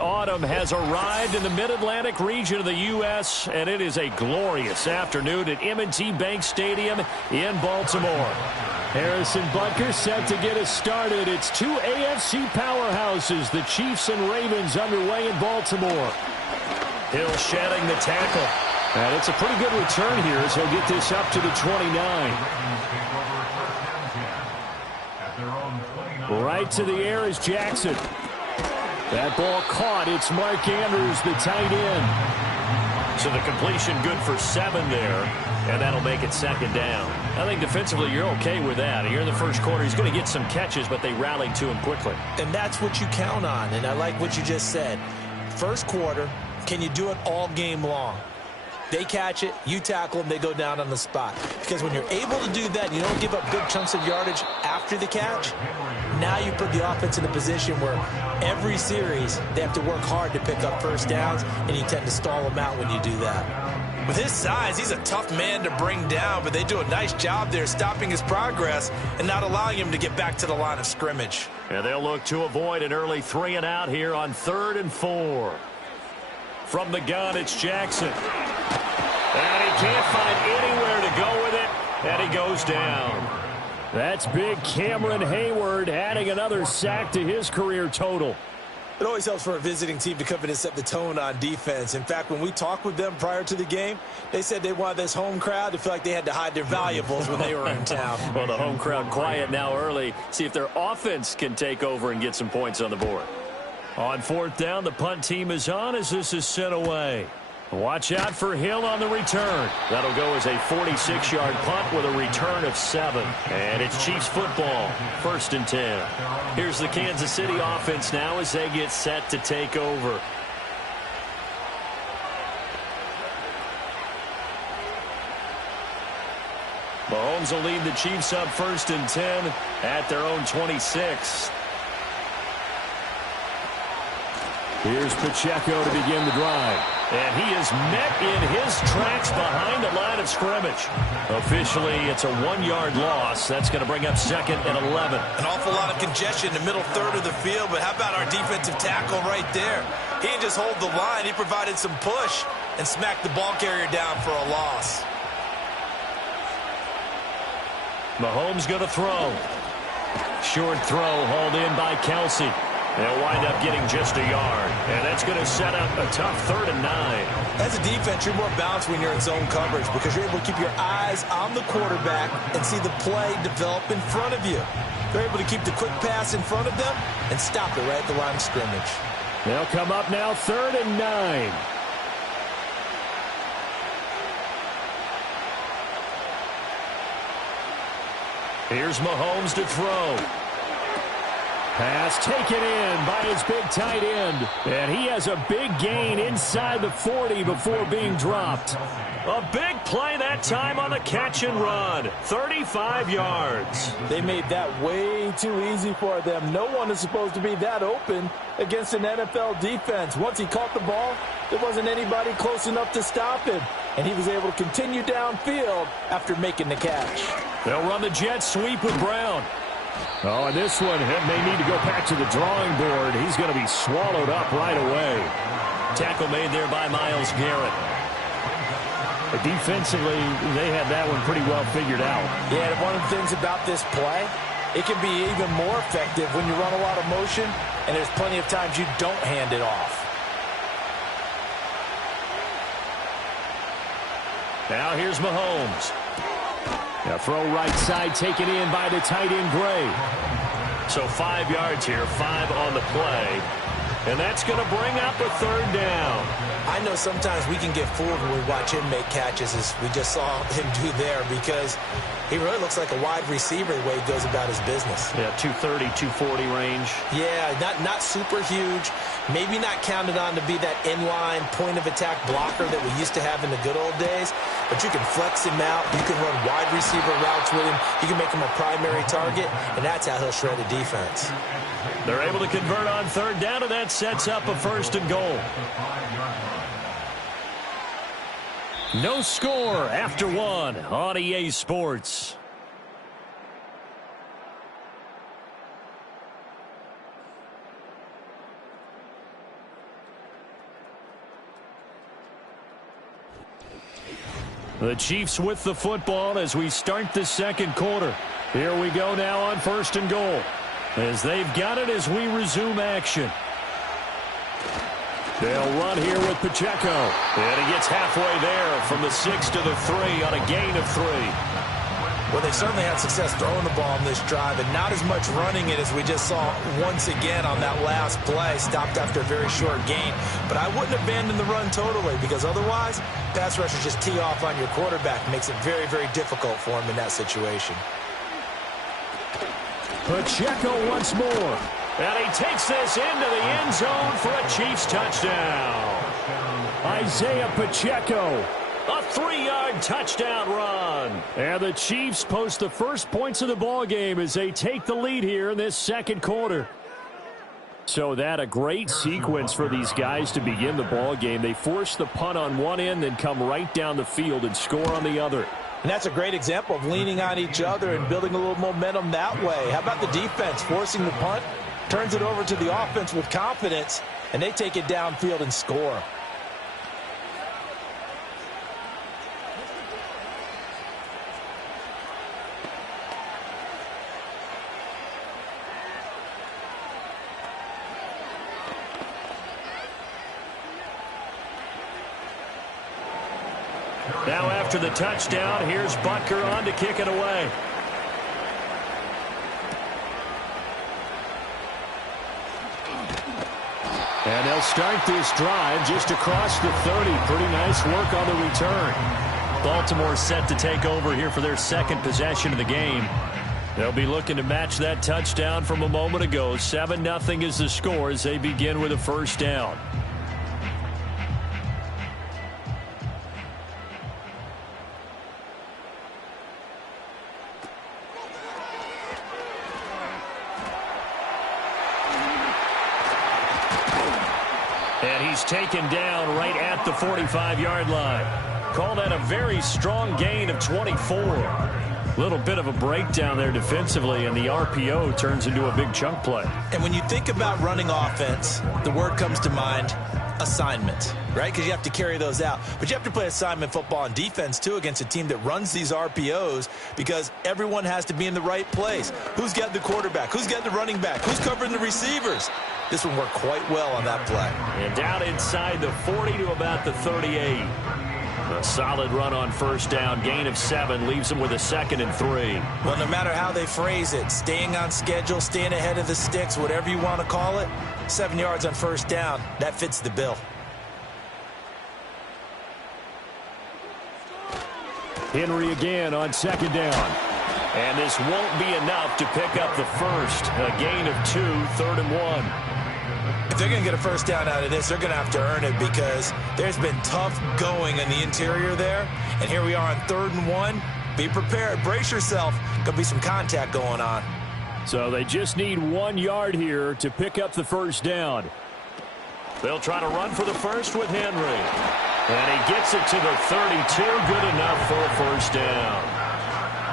Autumn has arrived in the Mid-Atlantic region of the U.S., and it is a glorious afternoon at M&T Bank Stadium in Baltimore. Harrison Butker set to get us started. It's two AFC powerhouses, the Chiefs and Ravens, underway in Baltimore. Hill shedding the tackle. And it's a pretty good return here as he'll get this up to the 29. Right to the air is Jackson. That ball caught. It's Mark Andrews, the tight end. So the completion good for 7 there, and that'll make it second down. I think defensively you're okay with that. Here in the first quarter, he's going to get some catches, but they rallied to him quickly. And that's what you count on, and I like what you just said. First quarter, can you do it all game long? They catch it, you tackle them, they go down on the spot. Because when you're able to do that, you don't give up big chunks of yardage after the catch. Now you put the offense in a position where every series they have to work hard to pick up first downs, and you tend to stall them out when you do that. With his size, he's a tough man to bring down, but they do a nice job there stopping his progress and not allowing him to get back to the line of scrimmage. And they'll look to avoid an early 3 and out here on 3rd and 4. From the gun, it's Jackson. And he can't find anywhere to go with it, and he goes down. That's big Cameron Hayward adding another sack to his career total. It always helps for a visiting team to come in and set the tone on defense. In fact, when we talked with them prior to the game, they said they wanted this home crowd to feel like they had to hide their valuables when they were in town. Well, the home crowd quiet now early. See if their offense can take over and get some points on the board. On 4th down, the punt team is on as this is sent away. Watch out for Hill on the return. That'll go as a 46-yard punt with a return of 7. And it's Chiefs football, 1st and 10. Here's the Kansas City offense now as they get set to take over. Mahomes will lead the Chiefs up 1st and 10 at their own 26. Here's Pacheco to begin the drive. And he is met in his tracks behind the line of scrimmage. Officially, it's a 1-yard loss. That's going to bring up 2nd and 11. An awful lot of congestion in the middle third of the field, but how about our defensive tackle right there? He didn't just hold the line. He provided some push and smacked the ball carrier down for a loss. Mahomes going to throw. Short throw hauled in by Kelsey. They'll wind up getting just a yard, and that's going to set up a tough 3rd and 9. As a defense, you're more balanced when you're in zone coverage because you're able to keep your eyes on the quarterback and see the play develop in front of you. They're able to keep the quick pass in front of them and stop it right at the line of scrimmage. They'll come up now 3rd and 9. Here's Mahomes to throw. Pass taken in by his big tight end. And he has a big gain inside the 40 before being dropped. A big play that time on the catch and run. 35 yards. They made that way too easy for them. No one is supposed to be that open against an NFL defense. Once he caught the ball, there wasn't anybody close enough to stop him. And he was able to continue downfield after making the catch. They'll run the jet sweep with Brown. Oh, and this one may need to go back to the drawing board. He's going to be swallowed up right away. Tackle made there by Myles Garrett. But defensively, they had that one pretty well figured out. Yeah, and one of the things about this play, it can be even more effective when you run a lot of motion, and there's plenty of times you don't hand it off. Now here's Mahomes. Now throw right side taken in by the tight end Gray. So 5 yards here, 5 on the play. And that's going to bring up a 3rd down. I know sometimes we can get fooled when we watch him make catches, as we just saw him do there, because he really looks like a wide receiver the way he goes about his business. Yeah, 230, 240 range. Yeah, not super huge. Maybe not counted on to be that inline point-of-attack blocker that we used to have in the good old days. But you can flex him out. You can run wide receiver routes with him. You can make him a primary target, and that's how he'll shred a defense. They're able to convert on 3rd down, and that sets up a 1st and goal. No score after 1 on EA Sports. The Chiefs with the football as we start the 2nd quarter. Here we go now on 1st and goal. As they've got it as we resume action. They'll run here with Pacheco. And he gets halfway there from the 6 to the 3 on a gain of 3. Well, they certainly had success throwing the ball on this drive, and not as much running it as we just saw once again on that last play. Stopped after a very short gain. But I wouldn't abandon the run totally, because otherwise, pass rushers just tee off on your quarterback. Makes it very, very difficult for him in that situation. Pacheco once more. And he takes this into the end zone for a Chiefs touchdown. Isaiah Pacheco. A 3-yard touchdown run. And the Chiefs post the first points of the ball game as they take the lead here in this 2nd quarter. So that a great sequence for these guys to begin the ball game. They force the punt on one end, then come right down the field and score on the other. And that's a great example of leaning on each other and building a little momentum that way. How about the defense forcing the punt? Turns it over to the offense with confidence, and they take it downfield and score. Now after the touchdown, here's Butker on to kick it away. And they'll start this drive just across the 30. Pretty nice work on the return. Baltimore set to take over here for their 2nd possession of the game. They'll be looking to match that touchdown from a moment ago. 7-0 is the score as they begin with a 1st down. And he's taken down right at the 45-yard line. Call that a very strong gain of 24. Little bit of a breakdown there defensively, and the RPO turns into a big chunk play. And when you think about running offense, the word comes to mind, assignment, right? Because you have to carry those out. But you have to play assignment football on defense, too, against a team that runs these RPOs because everyone has to be in the right place. Who's got the quarterback? Who's got the running back? Who's covering the receivers? This one worked quite well on that play. And down inside the 40 to about the 38. A solid run on first down. Gain of 7 leaves them with a 2nd and 3. Well, no matter how they phrase it, staying on schedule, staying ahead of the sticks, whatever you want to call it, 7 yards on first down, that fits the bill. Henry again on 2nd down. And this won't be enough to pick up the first. A gain of 2, 3rd and 1. If they're going to get a first down out of this, they're going to have to earn it because there's been tough going in the interior there. And here we are on 3rd and 1. Be prepared. Brace yourself. Going to be some contact going on. So they just need 1 yard here to pick up the first down. They'll try to run for the first with Henry. And he gets it to the 32. Good enough for a first down.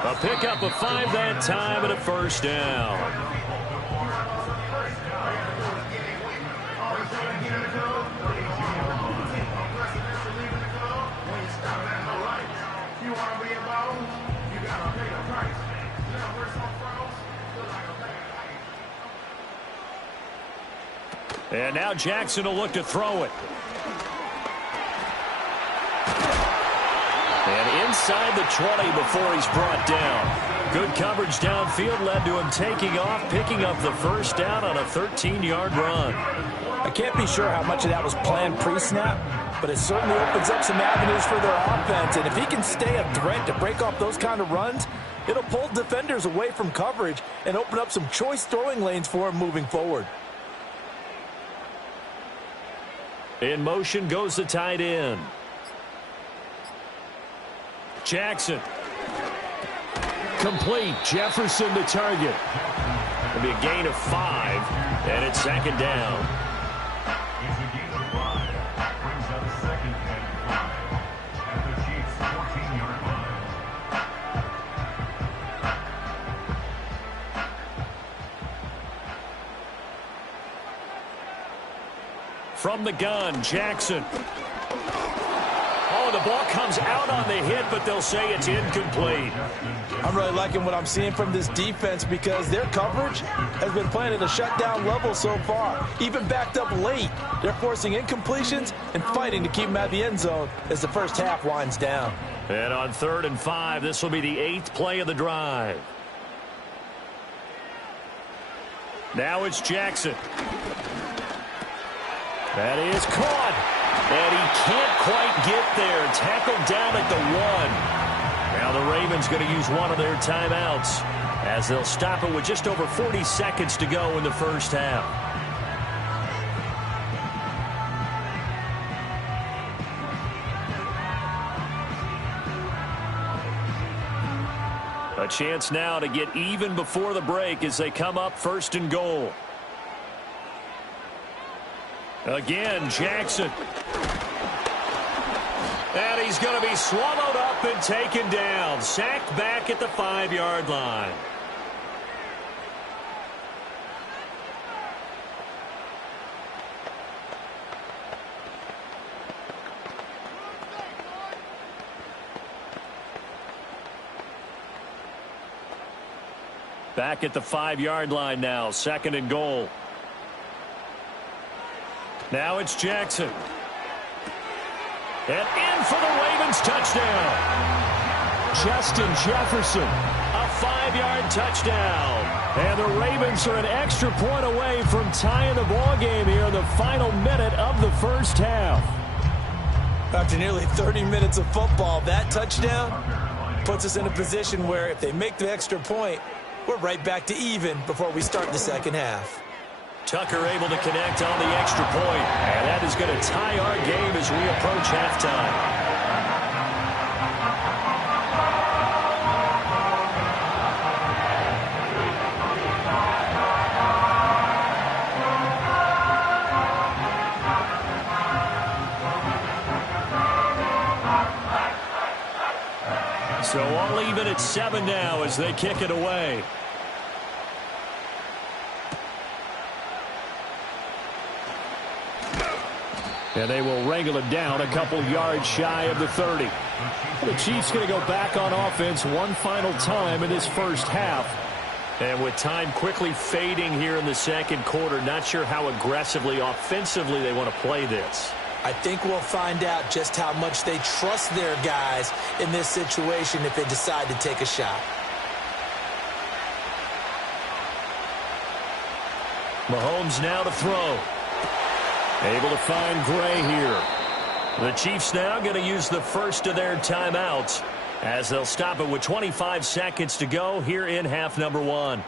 A pickup of 5 that time and a first down. And now Jackson will look to throw it. And inside the 20 before he's brought down. Good coverage downfield led to him taking off, picking up the first down on a 13-yard run. I can't be sure how much of that was planned pre-snap, but it certainly opens up some avenues for their offense. And if he can stay a threat to break off those kind of runs, it'll pull defenders away from coverage and open up some choice throwing lanes for him moving forward. In motion goes the tight end. Jackson. Complete. Jefferson the target. It'll be a gain of 5, and it's 2nd down. From the gun, Jackson. Oh, the ball comes out on the hit, but they'll say it's incomplete. I'm really liking what I'm seeing from this defense because their coverage has been playing at a shutdown level so far. Even backed up late, they're forcing incompletions and fighting to keep them at the end zone as the first half winds down. And on 3rd and 5, this will be the 8th play of the drive. Now it's Jackson. That is caught. And he can't quite get there. Tackled down at the 1. Now the Ravens going to use one of their timeouts as they'll stop it with just over 40 seconds to go in the first half. A chance now to get even before the break as they come up 1st and goal. Again, Jackson. And he's going to be swallowed up and taken down. Sacked back at the 5-yard line. Back at the 5-yard line now. 2nd and goal. Now it's Jackson. And in for the Ravens touchdown. Justin Jefferson, a 5-yard touchdown. And the Ravens are an extra point away from tying the ball game here in the final minute of the first half. After nearly 30 minutes of football, that touchdown puts us in a position where if they make the extra point, we're right back to even before we start the second half. Tucker able to connect on the extra point. And that is going to tie our game as we approach halftime. So all even at 7 now as they kick it away. And they will wrangle it down a couple yards shy of the 30. The Chiefs going to go back on offense one final time in this first half. And with time quickly fading here in the second quarter, not sure how aggressively, offensively they want to play this. I think we'll find out just how much they trust their guys in this situation if they decide to take a shot. Mahomes now to throw. Able to find Gray here. The Chiefs now going to use the first of their timeouts as they'll stop it with 25 seconds to go here in half number one.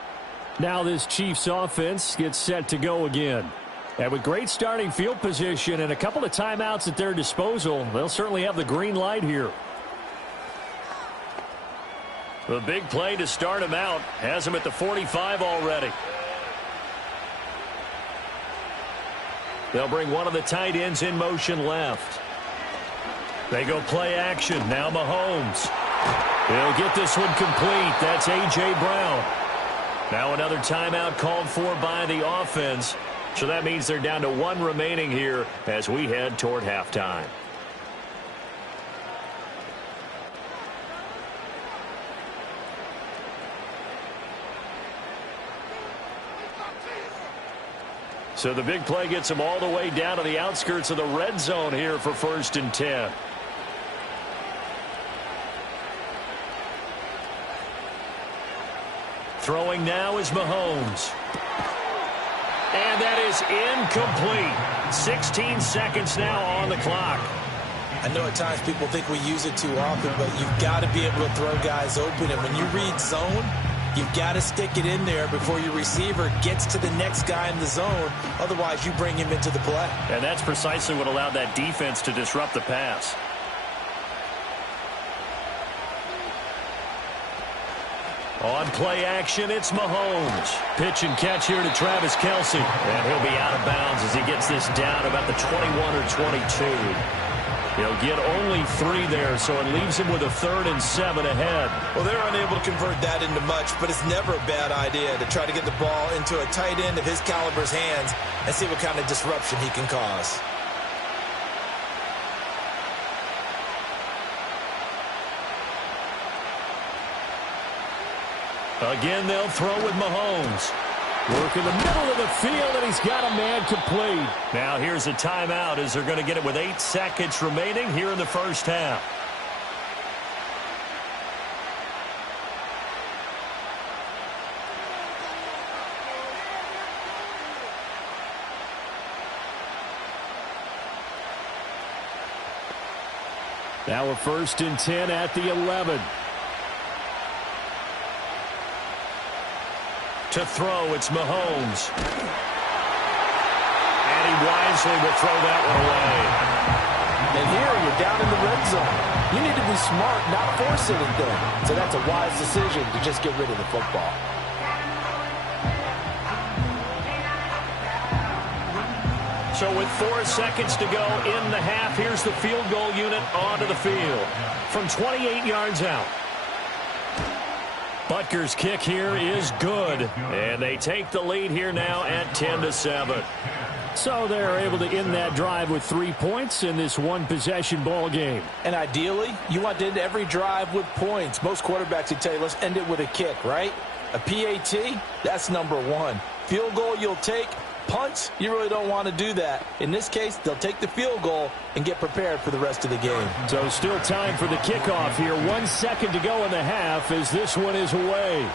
Now this Chiefs offense gets set to go again. And with great starting field position and a couple of timeouts at their disposal, they'll certainly have the green light here. The big play to start him out has him at the 45 already. They'll bring one of the tight ends in motion left. They go play action. Now Mahomes. He'll get this one complete. That's A.J. Brown. Now another timeout called for by the offense. So that means they're down to one remaining here as we head toward halftime. So the big play gets them all the way down to the outskirts of the red zone here for 1st and 10. Throwing now is Mahomes. And that is incomplete. 16 seconds now on the clock. I know at times people think we use it too often, but you've got to be able to throw guys open. And when you read zone, you've got to stick it in there before your receiver gets to the next guy in the zone. Otherwise, you bring him into the play. And that's precisely what allowed that defense to disrupt the pass. On play action, it's Mahomes. Pitch and catch here to Travis Kelce. And he'll be out of bounds as he gets this down about the 21 or 22. He'll get only 3 there, so it leaves him with a 3rd and 7 ahead. Well, they're unable to convert that into much, but it's never a bad idea to try to get the ball into a tight end of his caliber's hands and see what kind of disruption he can cause. Again, they'll throw with Mahomes. Work in the middle of the field, and he's got a man complete. Now here's a timeout as they're going to get it with 8 seconds remaining here in the first half. Now a 1st and 10 at the 11. To throw, it's Mahomes. And he wisely will throw that one away. And here you're down in the red zone. You need to be smart, not force anything. So that's a wise decision to just get rid of the football. So with 4 seconds to go in the half, here's the field goal unit onto the field from 28 yards out. Butker's kick here is good, and they take the lead here now at 10-7. So they're able to end that drive with 3 points in this one-possession ball game. And ideally, you want to end every drive with points. Most quarterbacks would tell you, let's end it with a kick, right? A PAT, that's number 1. Field goal you'll take. Punts, you really don't want to do that. In this case, they'll take the field goal and get prepared for the rest of the game. So still time for the kickoff here. 1 second to go in the half as this one is away.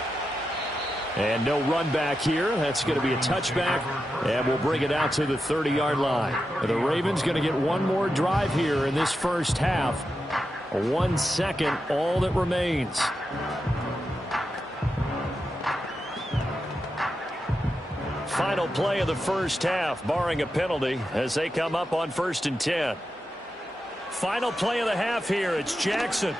And no run back here. That's going to be a touchback, and we'll bring it out to the 30-yard line. The Ravens going to get one more drive here in this first half. 1 second, all that remains. Final play of the first half, barring a penalty, as they come up on 1st and 10. Final play of the half here. It's Jackson.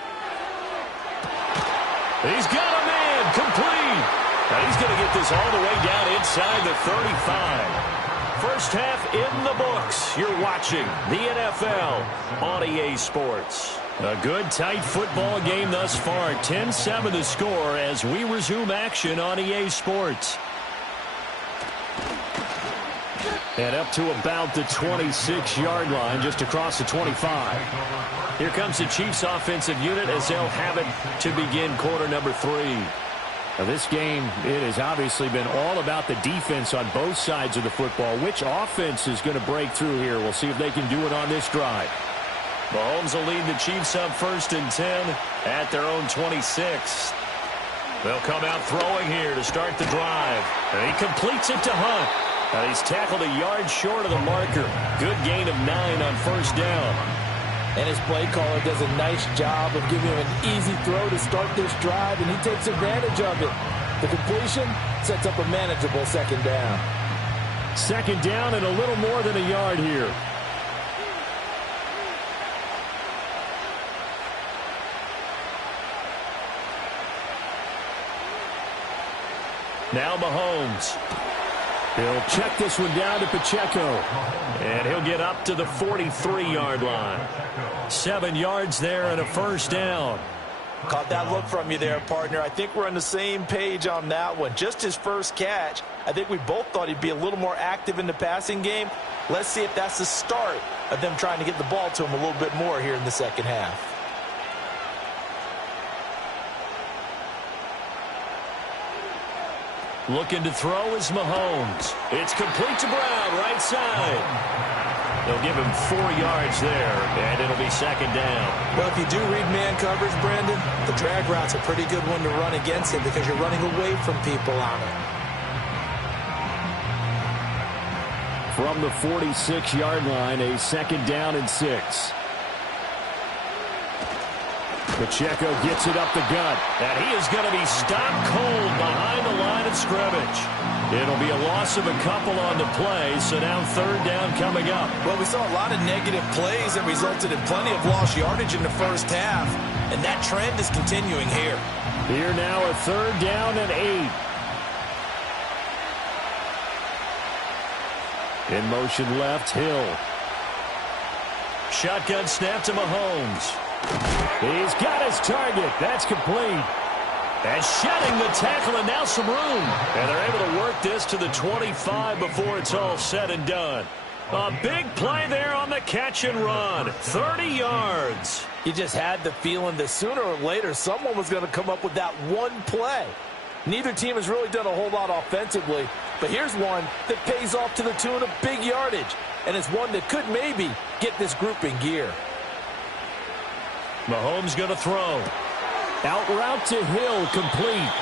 He's got a man complete. Now he's going to get this all the way down inside the 35. First half in the books. You're watching the NFL on EA Sports. A good, tight football game thus far. 10-7 the score as we resume action on EA Sports. And up to about the 26-yard line, just across the 25. Here comes the Chiefs offensive unit as they'll have it to begin quarter number 3. Now this game, it has obviously been all about the defense on both sides of the football. Which offense is going to break through here? We'll see if they can do it on this drive. Mahomes will lead the Chiefs up 1st and 10 at their own 26. They'll come out throwing here to start the drive. And he completes it to Hunt. And he's tackled a yard short of the marker. Good gain of 9 on 1st down. And his play caller does a nice job of giving him an easy throw to start this drive, and he takes advantage of it. The completion sets up a manageable 2nd down. 2nd down and a little more than a yard here. Now Mahomes. He'll check this one down to Pacheco. And he'll get up to the 43-yard line. 7 yards there and a 1st down. Caught that look from you there, partner. I think we're on the same page on that one. Just his first catch. I think we both thought he'd be a little more active in the passing game. Let's see if that's the start of them trying to get the ball to him a little bit more here in the 2nd half. Looking to throw is Mahomes. It's complete to Brown, right side. They'll give him 4 yards there, and it'll be 2nd down. Well, if you do read man coverage, Brandon, the drag route's a pretty good one to run against it because you're running away from people on it. From the 46-yard line, a 2nd down and 6. Pacheco gets it up the gut. And he is going to be stopped cold behind the line of scrimmage. It'll be a loss of a couple on the play, so now 3rd down coming up. Well, we saw a lot of negative plays that resulted in plenty of lost yardage in the 1st half, and that trend is continuing here. Here now a 3rd down and 8. In motion left, Hill. Shotgun snap to Mahomes. He's got his target. That's complete. And shedding the tackle, and now some room. And they're able to work this to the 25 before it's all said and done. A big play there on the catch and run. 30 yards. You just had the feeling that sooner or later someone was going to come up with that one play. Neither team has really done a whole lot offensively, but here's one that pays off to the tune of big yardage. And it's one that could maybe get this group in gear. Mahomes going to throw. Out route to Hill, complete.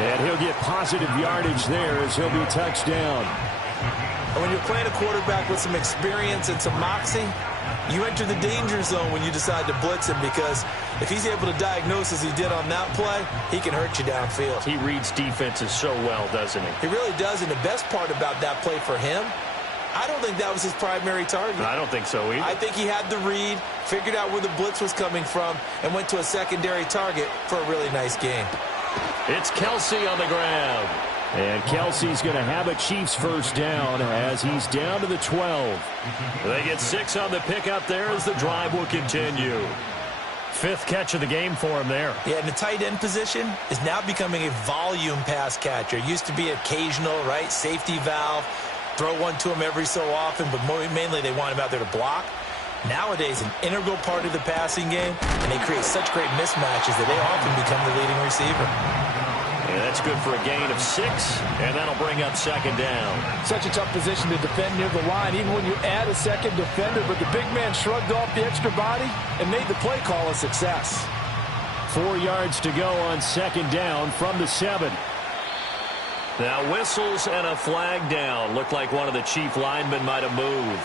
And he'll get positive yardage there as he'll be touched down. And when you're playing a quarterback with some experience and some moxie, you enter the danger zone when you decide to blitz him, because if he's able to diagnose as he did on that play, he can hurt you downfield. He reads defenses so well, doesn't he? He really does, and the best part about that play for him, I don't think that was his primary target. I don't think so either. I think he had the read, figured out where the blitz was coming from, and went to a secondary target for a really nice game. It's Kelce on the ground. And Kelce's going to have a Chiefs 1st down as he's down to the 12. They get 6 on the pickup there as the drive will continue. 5th catch of the game for him there. Yeah, and the tight end position is now becoming a volume pass catcher. Used to be occasional, right, safety valve. Throw one to him every so often, but mainly they want him out there to block. Nowadays, an integral part of the passing game, and they create such great mismatches that they often become the leading receiver. Yeah, that's good for a gain of 6, and that'll bring up 2nd down. Such a tough position to defend near the line, even when you add a second defender, but the big man shrugged off the extra body and made the play call a success. 4 yards to go on 2nd down from the 7. Now whistles and a flag down. Looked like one of the Chief linemen might have moved.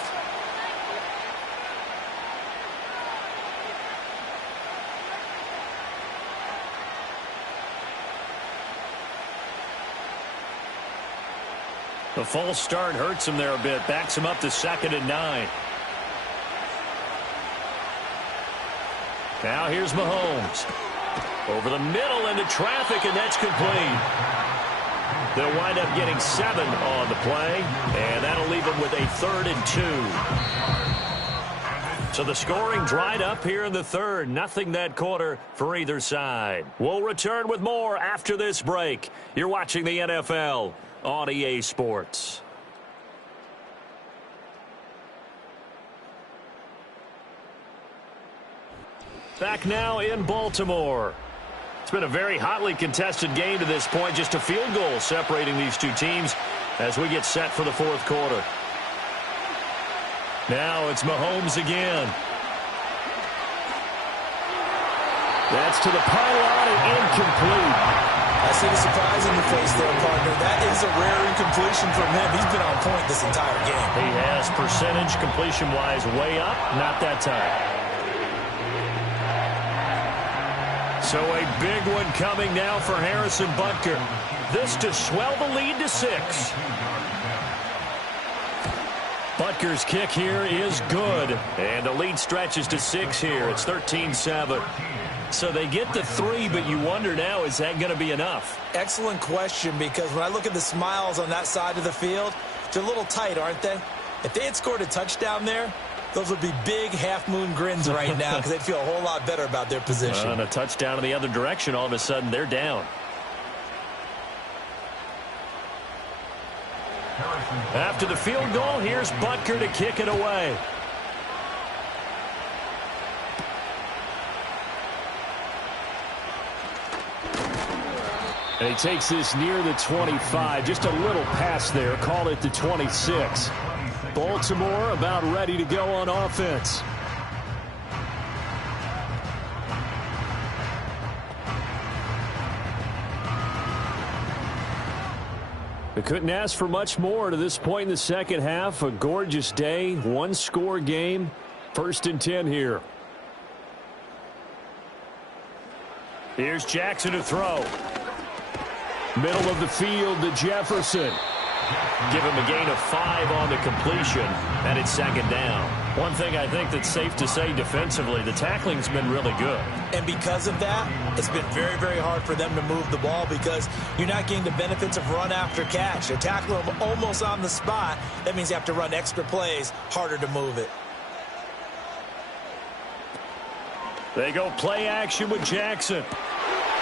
The false start hurts him there a bit. Backs him up to 2nd and 9. Now here's Mahomes. Over the middle into traffic, and that's complete. They'll wind up getting 7 on the play, and that'll leave them with a 3rd and 2. So the scoring dried up here in the 3rd. Nothing that quarter for either side. We'll return with more after this break. You're watching the NFL on EA Sports. Back now in Baltimore. It's been a very hotly contested game to this point. Just a field goal separating these two teams as we get set for the fourth quarter. Now it's Mahomes again. That's to the pylon and incomplete. I see the surprise in your face there, partner. That is a rare incompletion from him. He's been on point this entire game. He has percentage completion-wise way up. Not that time. So a big one coming now for Harrison Butker. This to swell the lead to 6. Butker's kick here is good. And the lead stretches to 6 here. It's 13-7. So they get the 3, but you wonder now, is that going to be enough? Excellent question, because when I look at the smiles on that side of the field, they're a little tight, aren't they? If they had scored a touchdown there, those would be big half-moon grins right now because they'd feel a whole lot better about their position. And a touchdown in the other direction, all of a sudden they're down. After the field goal, here's Butker to kick it away. And he takes this near the 25. Just a little pass there. Call it the 26. Baltimore about ready to go on offense. They couldn't ask for much more to this point in the second half. A gorgeous day, one-score game. 1st and 10 here. Here's Jackson to throw. Middle of the field to Jefferson. Give him a gain of 5 on the completion, and it's 2nd down. One thing I think that's safe to say defensively, the tackling's been really good. And because of that, it's been very, very hard for them to move the ball because you're not getting the benefits of run after catch. They're tackling them almost on the spot. That means you have to run extra plays, harder to move it. They go play action with Jackson.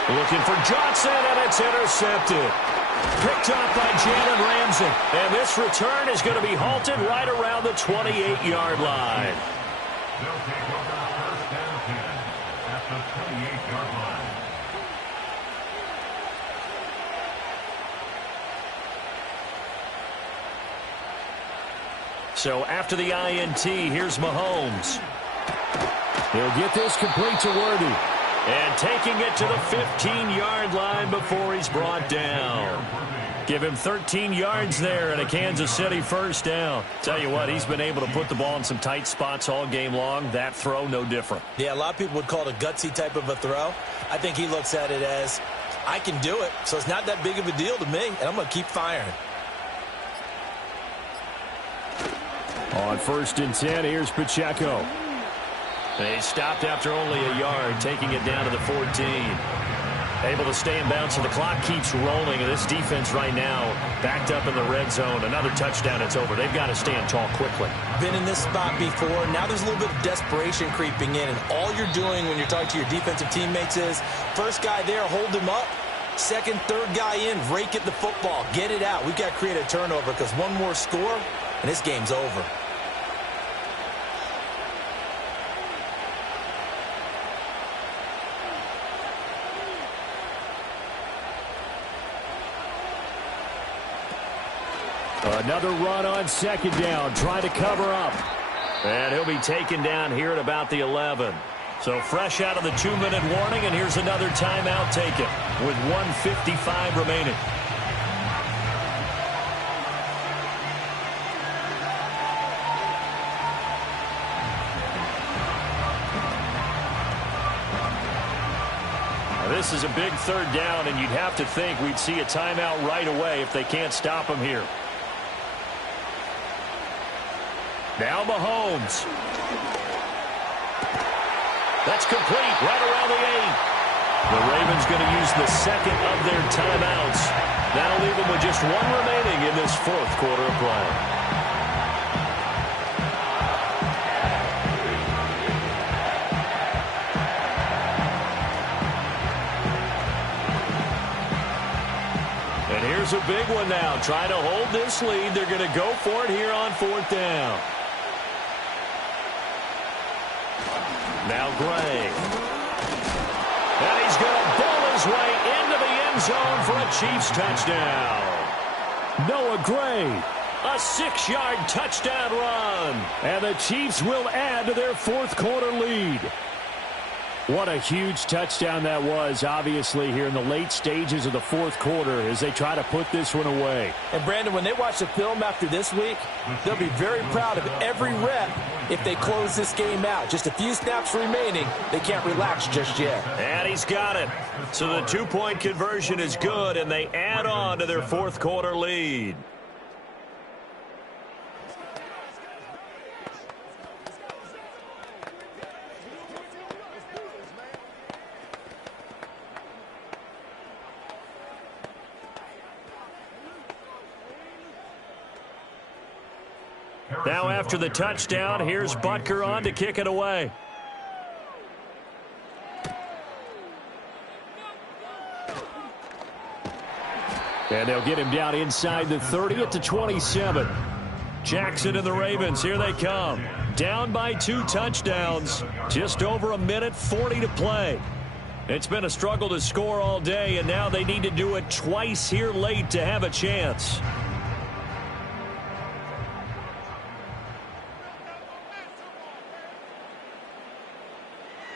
Looking for Johnson, and it's intercepted. Picked up by Jalen Ramsey. And this return is going to be halted right around the 28-yard line. They'll take over first and 10 at the 28-yard line. So after the INT, here's Mahomes. He'll get this complete to Worthy. And taking it to the 15-yard line before he's brought down. Give him 13 yards there and a Kansas City first down. Tell you what, he's been able to put the ball in some tight spots all game long. That throw, no different. Yeah, a lot of people would call it a gutsy type of a throw. I think he looks at it as, I can do it, so it's not that big of a deal to me, and I'm going to keep firing. On 1st and 10, here's Pacheco. They stopped after only a yard, taking it down to the 14. Able to stay in bounds, so the clock keeps rolling. And this defense right now backed up in the red zone. Another touchdown, it's over. They've got to stand tall quickly. Been in this spot before. Now there's a little bit of desperation creeping in. And all you're doing when you're talking to your defensive teammates is, first guy there, hold him up. Second, third guy in, rake at the football. Get it out. We've got to create a turnover because one more score, and this game's over. Another run on 2nd down, trying to cover up. And he'll be taken down here at about the 11. So fresh out of the 2-minute warning, and here's another timeout taken with 1:55 remaining. Now, this is a big 3rd down, and you'd have to think we'd see a timeout right away if they can't stop him here. Now Mahomes. That's complete right around the 8. The Ravens going to use the 2nd of their timeouts. That'll leave them with just 1 remaining in this 4th quarter of play. And here's a big one now. Trying to hold this lead. They're going to go for it here on 4th down. Now Gray. end zone for a Chiefs touchdown. Noah Gray, a 6-yard touchdown run. And the Chiefs will add to their fourth-quarter lead. What a huge touchdown that was, obviously, here in the late stages of the fourth quarter as they try to put this one away. And, Brandon, when they watch the film after this week, they'll be very proud of every rep if they close this game out. Just a few snaps remaining. They can't relax just yet. And he's got it. So the two-point conversion is good, and they add on to their fourth-quarter lead. Now after the touchdown, here's Butker on to kick it away. And they'll get him down inside the 30 at the 27. Jackson and the Ravens, here they come. Down by 2 touchdowns. Just over a minute, 40 to play. It's been a struggle to score all day, and now they need to do it twice here late to have a chance.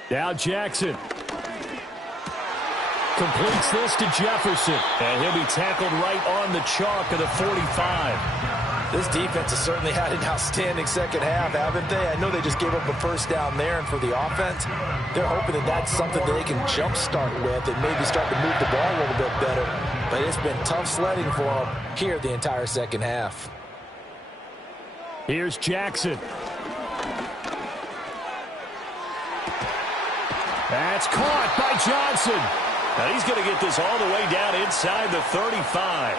Now Jackson completes this to Jefferson. And he'll be tackled right on the chalk of the 45. This defense has certainly had an outstanding second half, haven't they? I know they just gave up a first down there, and for the offense, they're hoping that that's something that they can jumpstart with and maybe start to move the ball a little bit better. But it's been tough sledding for them here the entire second half. Here's Jackson. That's caught by Johnson. Now he's going to get this all the way down inside the 35.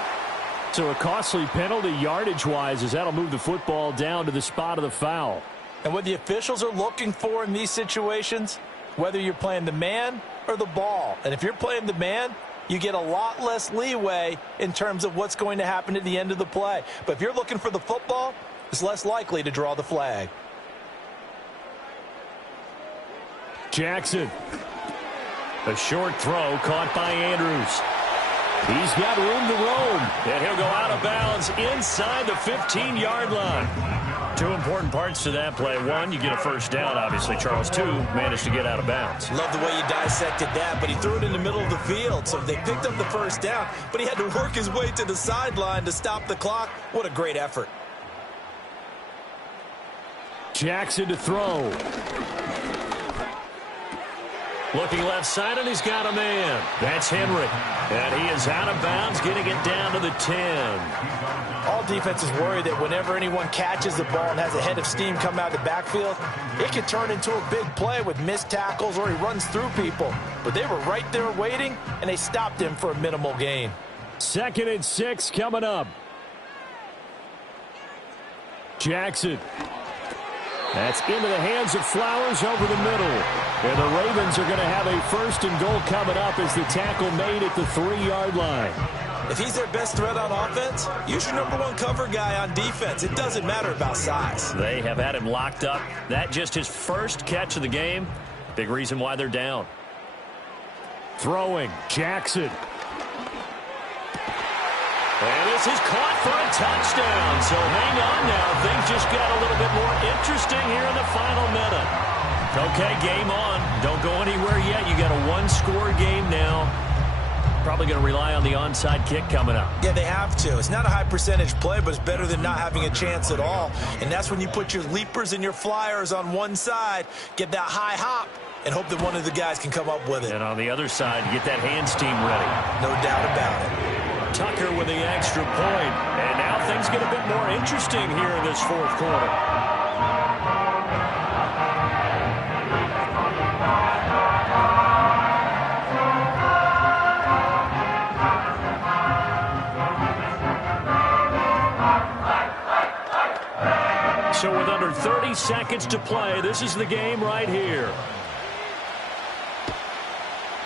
So a costly penalty yardage-wise as that'll move the football down to the spot of the foul. And what the officials are looking for in these situations, whether you're playing the man or the ball. And if you're playing the man, you get a lot less leeway in terms of what's going to happen at the end of the play. But if you're looking for the football, it's less likely to draw the flag. Jackson. A short throw caught by Andrews. He's got room to roam. And he'll go out of bounds inside the 15-yard line. 2 important parts to that play. 1, you get a first down, obviously. Charles, 2, managed to get out of bounds. Love the way you dissected that, but he threw it in the middle of the field. So they picked up the first down, but he had to work his way to the sideline to stop the clock. What a great effort. Jackson to throw. Looking left side, and he's got a man. That's Henry. And he is out of bounds, getting it down to the 10. All defenses worry that whenever anyone catches the ball and has a head of steam come out of the backfield, it can turn into a big play with missed tackles or he runs through people. But they were right there waiting, and they stopped him for a minimal gain. 2nd and 6 coming up. Jackson. That's into the hands of Flowers over the middle. And the Ravens are going to have a 1st and goal coming up as the tackle made at the 3-yard line. If he's their best threat on offense, use your #1 cover guy on defense. It doesn't matter about size. They have had him locked up. That just his first catch of the game. Big reason why they're down. Throwing, Jackson. And this is caught for a touchdown. So hang on now. Things just got a little bit more interesting here in the final minute. Okay, game on. Don't go anywhere yet. You got a 1-score game now. Probably going to rely on the onside kick coming up. Yeah, they have to. It's not a high percentage play, but it's better than not having a chance at all. And that's when you put your leapers and your flyers on one side, get that high hop, and hope that one of the guys can come up with it. And on the other side, get that hands team ready. No doubt about it. Tucker with the extra point. And now things get a bit more interesting here in this fourth quarter. So with under 30 seconds to play, this is the game right here.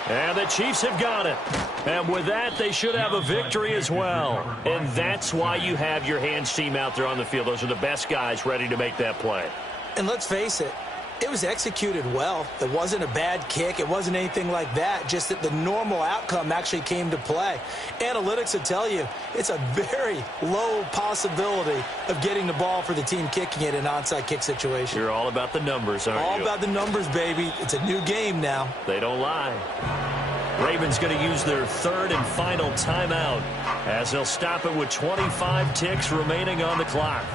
And the Chiefs have got it. And with that, they should have a victory as well. And that's why you have your hands team out there on the field. Those are the best guys ready to make that play. And let's face it, It was executed well. It wasn't a bad kick. It wasn't anything like that. Just that the normal outcome actually came to play. Analytics will tell you it's a very low possibility of getting the ball for the team kicking it in an onside kick situation. You're all about the numbers, aren't you? All about the numbers, baby. It's a new game now. They don't lie. Ravens going to use their third and final timeout as they'll stop it with 25 ticks remaining on the clock.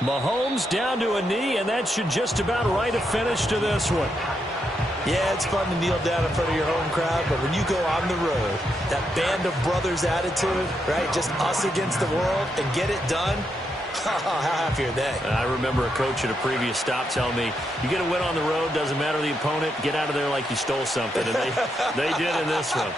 Mahomes down to a knee, and that should just about write a finish to this one. Yeah, it's fun to kneel down in front of your home crowd, but when you go on the road, that band of brothers attitude, right, just us against the world, and get it done, how happy are they? I remember a coach at a previous stop telling me, you get a win on the road, doesn't matter the opponent, get out of there like you stole something, and they did in this one.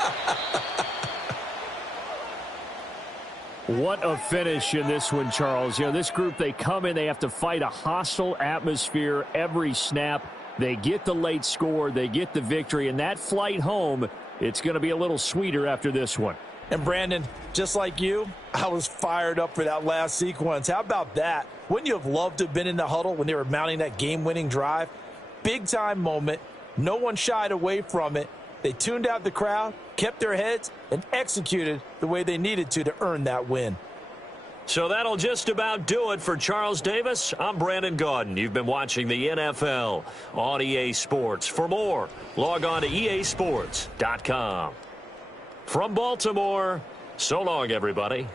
What a finish in this one, Charles. You know, this group, they come in, they have to fight a hostile atmosphere every snap. They get the late score, they get the victory, and that flight home, it's going to be a little sweeter after this one. And Brandon, just like you, I was fired up for that last sequence. How about that? Wouldn't you have loved to have been in the huddle when they were mounting that game-winning drive? Big-time moment. No one shied away from it. They tuned out the crowd, kept their heads, and executed the way they needed to earn that win. So that'll just about do it for Charles Davis. I'm Brandon Gaudin. You've been watching the NFL on EA Sports. For more, log on to easports.com. From Baltimore, so long, everybody.